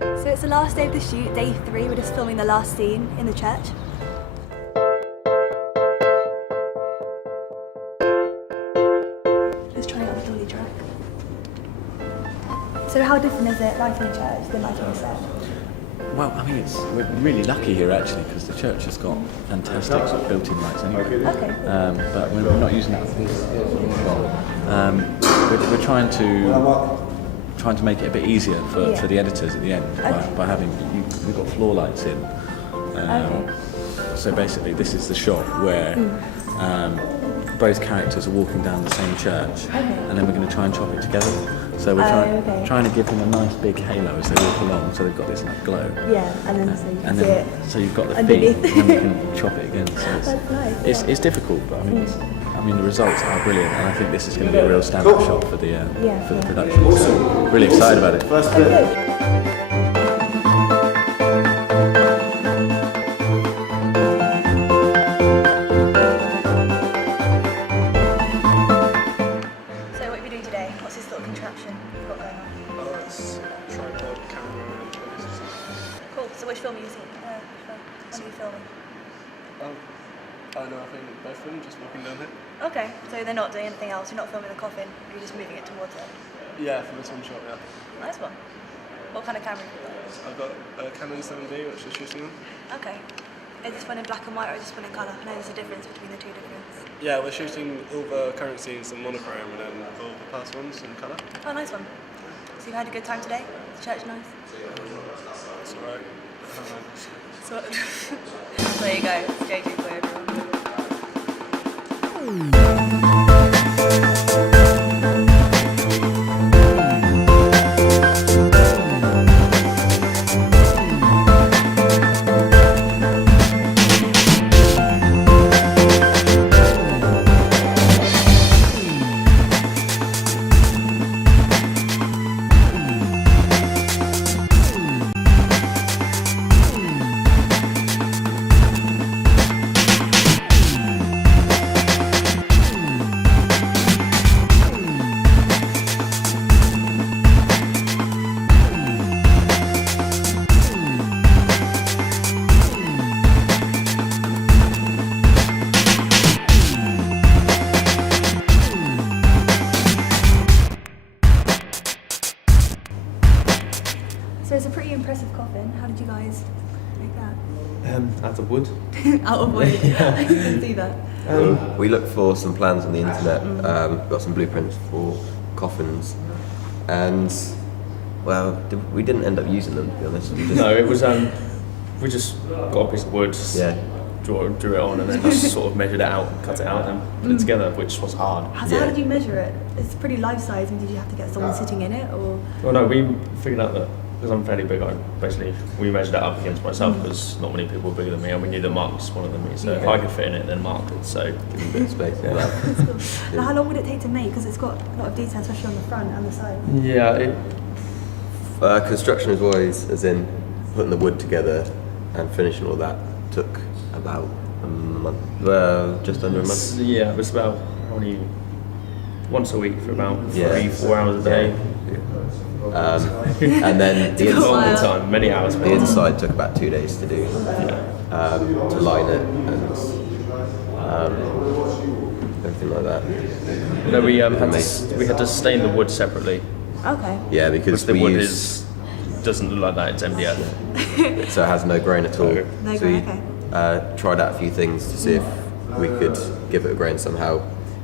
So it's the last day of the shoot, day 3. We're just filming the last scene in the church. Just trying out the dolly track. So how different is it lighting a church than lighting a set? Well, I mean, we're really lucky here actually because the church has got fantastic sort of built-in lights anyway. Okay. But we're not using that for this. We're trying to make it a bit easier for the editors at the end by having we've got floor lights in. So basically, this is the shot where both characters are walking down the same church, and then we're going to try and chop it together. So we're trying to give them a nice big halo as they walk along, so they've got this like glow. Yeah, and then so you can see it. So you've got the underneath. feet, and then we can chop it again. So That's nice. it's difficult, but I mean the results are brilliant, and I think this is going to be a real stand-up shot for the production. So really excited about it. So which film are you seeing? What are you filming? I know, I think both of them, just walking down here. Okay, so they're not doing anything else, you're not filming the coffin, you're just moving it towards it? Yeah, for this one shot, yeah. Nice one. What kind of camera have you got? I've got a Canon 7D, which is shooting on. Okay. Is this one in black and white or is this one in colour? I know there's a difference between the two difference. Yeah, we're shooting all the current scenes in monochrome and then all the past ones in colour. Oh, nice one. So you've had a good time today? The church nice? It's alright. So there you go, it's JJ for everyone. So it's a pretty impressive coffin. How did you guys make that? Out of wood. Out of wood. I can see that. We looked for some plans on the internet, got some blueprints for coffins, and well, we didn't end up using them, to be honest. No, it was we just got a piece of wood, drew it on, and then just sort of measured it out, cut it out, and put it together, which was hard. So how did you measure it? It's pretty life size, and did you have to get someone sitting in it, or? Well, no, we figured out that because I'm fairly big, we measured it up against myself because not many people were bigger than me, and we knew that Marc was smaller than me. So if I could fit in it, then Marc could. So give him a bit of space. That's cool. Now, how long would it take to make? Because it's got a lot of detail, especially on the front and the side. Yeah. Construction is always, as in putting the wood together and finishing all that, took about a month. Well, just under a month. Yeah, it was about only once a week for about 3-4 hours a day. And then the inside, many hours. The inside took about 2 days to do, to line it and everything like that. No, we had to stain the wood separately. Okay. Yeah, because the wood doesn't look like that. It's MDF, so it has no grain at all. No so grain. we tried out a few things to see if we could give it a grain somehow,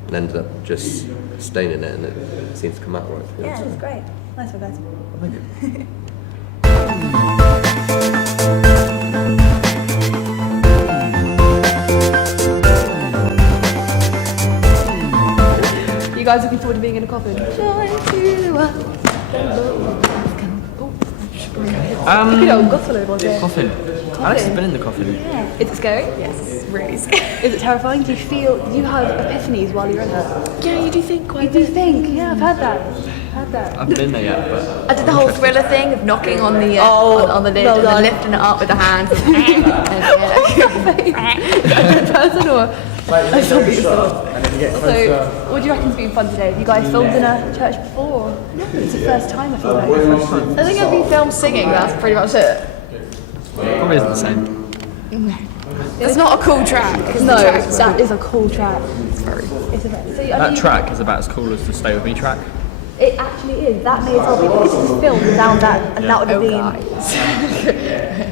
and ended up just staining it, and it seems to come out right. Yeah, it's great. Nice one, guys. Thank you. You guys looking forward to being in a coffin? Coffin. Alex has been in the coffin. Yeah. Is it scary? Yes, it's really scary. Is it terrifying? Do you have epiphanies while you're in there? Yeah, you do think quite You do think? Yeah, I've heard that. had that. I haven't been there yet, but I did the whole thriller thing of knocking on the on the lid well and then done. lifting it up with the hands. And person or Like, saw it yourself. and then you get So, what do you reckon's been fun today? Have you guys filmed in a church before? It's the first time I feel like. I think I've been filmed singing. That's pretty much it. probably isn't the same. It's not a cool track. No, that is a cool track. It's a very, so, I That mean, track is about as cool as the Stay With Me track. It actually is. That may as well be. This was filmed down that, and that would have been.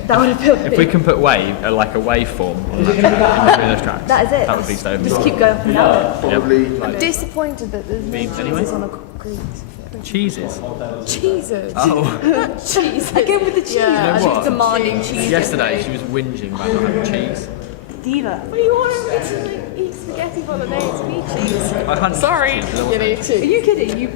That would have been. If we can put wave, like a waveform on that track, in between those tracks, That is it. that would be Stay With Me. Just keep going up and down. probably. I'm disappointed that there's no Anyway. cheeses on the greens. Cheeses. Cheeses. Oh. Cheese. Again with the cheese. Yeah, You know what? She's demanding cheese. Yesterday she was whinging about not having cheese. Diva. What do you want me to like, eat spaghetti bolognese and eat cheese? I hadn't Sorry, cheese, 'cause I you wasn't need having cheese. Are you kidding? You.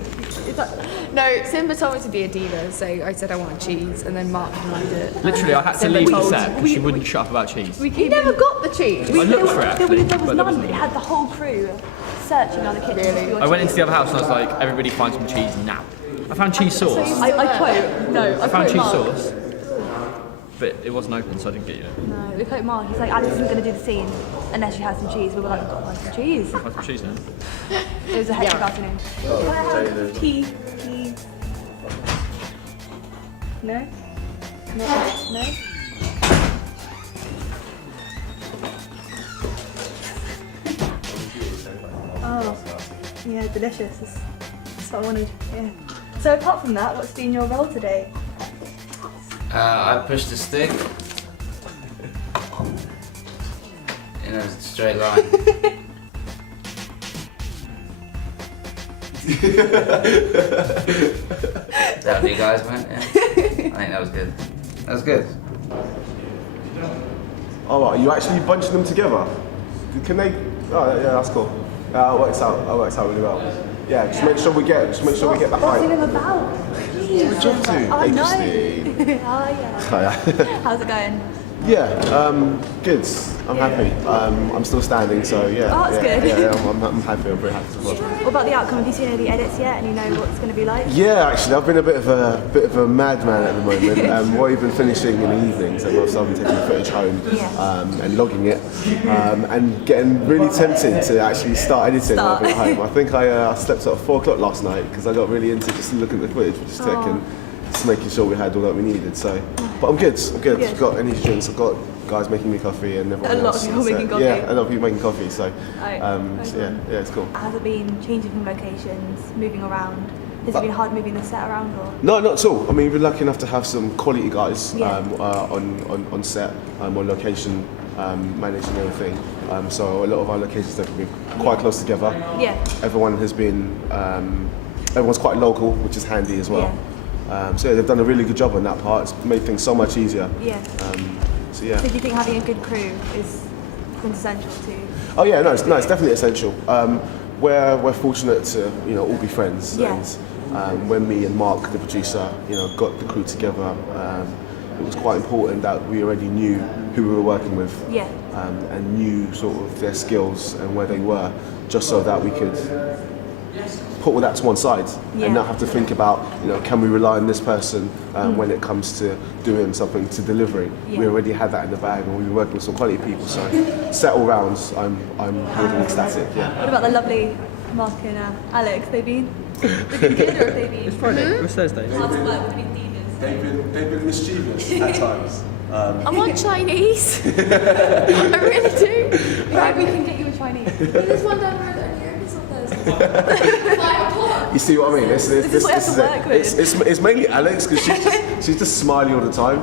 Is that, No, Simba told me to be a diva, so I said I want cheese, and then Mark denied it. Literally, I had to Simba leave the told- set because she wouldn't shut up about cheese. we He came never in- got the cheese. I looked for it there actually, was but there none. wasn't. It had the whole crew searching on the kitchen. Really? for your I went into cheese. the other house and I was like, everybody find some cheese now. I found cheese sauce. I quote. No, I I found quote cheese Mark. sauce, but it wasn't open, so I didn't get it. No, we quote Mark. He's like, Alex isn't going to do the scene unless she has some cheese. We were like, we've got to find some cheese. I found some cheese now. It was a hectic Yeah. afternoon. Can I have tea, please? No? No? Oh, yeah, delicious. That's what I wanted. Yeah. So apart from that, what's been your role today? I pushed a stick in a straight line. That what you guys went? Yeah. I think that was good. That was good. Oh, what, are you actually bunching them together? Can they? Oh, yeah, that's cool. It works out. It works out really well. Yeah, just make sure we get the Bossing height. him about. Good job, too. I know. Interesting. Oh, yeah. Oh, yeah. How's it going? Yeah, good. I'm happy. I'm still standing, so yeah. Oh, that's yeah, good. Yeah, I'm happy. I'm very happy as well. What about the outcome? Have you seen any of the edits yet, and you know what it's going to be like? Yeah, actually, I've been a bit of a madman at the moment. We've been finishing in the evenings, and I've been taking footage home and logging it, and getting really tempted to actually start editing while I've been at home. I think I slept at 4 o'clock last night because I got really into just looking at the footage, just taking, just making sure we had all that we needed. So, but I'm good. I'm good. I've got energy drinks. I've got guys making me coffee and everyone A lot else. of people So, making coffee. Yeah, a lot of people making coffee. So, Right. so yeah, it's cool. Has it been changing from locations, moving around? Has it been hard moving the set around, or? No, not at all. I mean, we've been lucky enough to have some quality guys Yeah. on set, on location, managing everything. So a lot of our locations have been quite close together. Yeah. Everyone has been, everyone's quite local, which is handy as well. So yeah, they've done a really good job on that part. It's made things so much easier. Yeah. So yeah. So do you think having a good crew is quintessential to? Oh yeah, no, it's definitely essential. We're fortunate to all be friends. Yeah. And when me and Marc, the producer, got the crew together, it was quite important that we already knew who we were working with. Yeah. And knew sort of their skills and where they were, just so that we could put all that to one side and not have to think about, can we rely on this person when it comes to doing something, to delivering. We already had that in the bag, and we've been working with some quality people. So set all rounds, I'm more than ecstatic. Yeah. What about the lovely Marc and Alex? They've been good, or have they been? It's Friday. It was Thursday. Hard to work between divas. They've been mischievous at times. I want Chinese. I really do. Right, we can get you a Chinese. There's one down the road that only opens on Thursday. 5 o'clock. You see what I mean? This is what you have to work with. It's mainly Alex because she's just smiley all the time.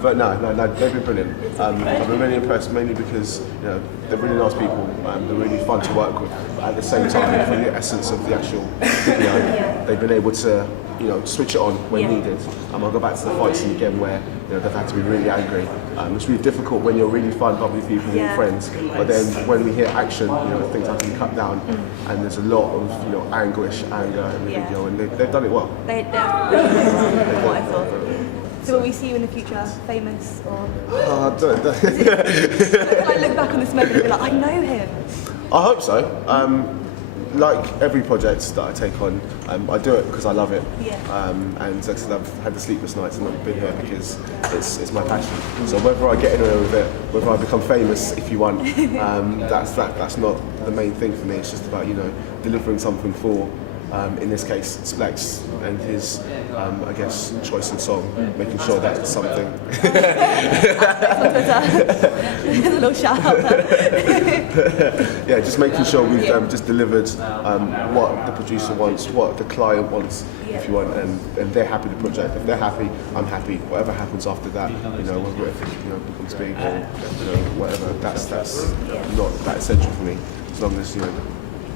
But no, they've been brilliant. I've been really impressed, mainly because they're really nice people. They're really fun to work with. But at the same time, for the essence of the actual video, they've been able to switch it on when needed. I'll go back to the fight scene again where they've had to be really angry. It's really difficult when you're really fun, bubbly people with your friends. But then when we hit action, things have to be cut down, and there's a lot of anguish, anger in the video, and they've done it well. They're what I thought. So will we see you in the future famous, or? Can I look back on this moment and be like, I know him? I hope so. like every project that I take on, I do it because I love it. Yeah. And like I said, I've had the sleepless nights and I've been here because it's my passion. So whether I get anywhere with it, whether I become famous, if you want, that's not the main thing for me. It's just about, you know, delivering something for, in this case, Splext and his, I guess, choice in song, making sure that it's something. A little shout out there. Yeah, just making sure we've just delivered what the producer wants, what the client wants, if you want, and they're happy with the project. If they're happy, I'm happy. Whatever happens after that, you know, whether it becomes big or whatever, that's not that essential for me. As long as, you know,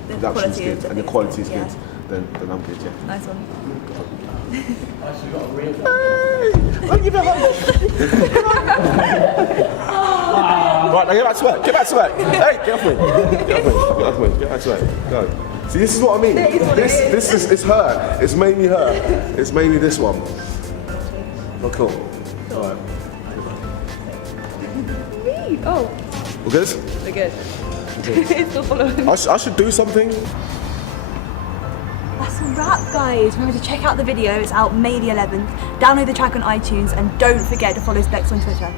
the production's good and the quality is good, then I'm good. Yeah. Nice one. I'll give it a hug. Right, now get back to work. Get back to work. Hey, get off me. Get off me. Get off me. Get back to work. Go. See, this is what I mean. This is it's her. It's mainly her. It's mainly this one. Oh, cool. All right. Oh, We're good? we're good. It's still following. I should do something. That's a wrap, guys. Remember to check out the video. It's out May the 11th. Download the track on iTunes and don't forget to follow Splext on Twitter.